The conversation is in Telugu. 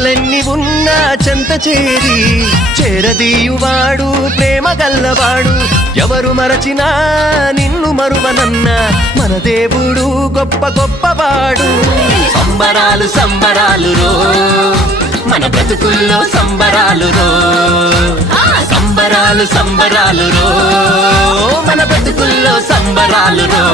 చింతలెన్ని ఉన్నా చెంత చేరి చేరదీయువాడు ప్రేమ గల్లవాడు ఎవరు మరచినా నిన్ను మరువనన్న మన దేవుడు గొప్ప గొప్పవాడు సంబరాలు సంబరాలు రో మన బ్రతుకుల్లో సంబరాలు రో సంబరాలు సంబరాలు రో మన బ్రతుకుల్లో సంబరాలు రో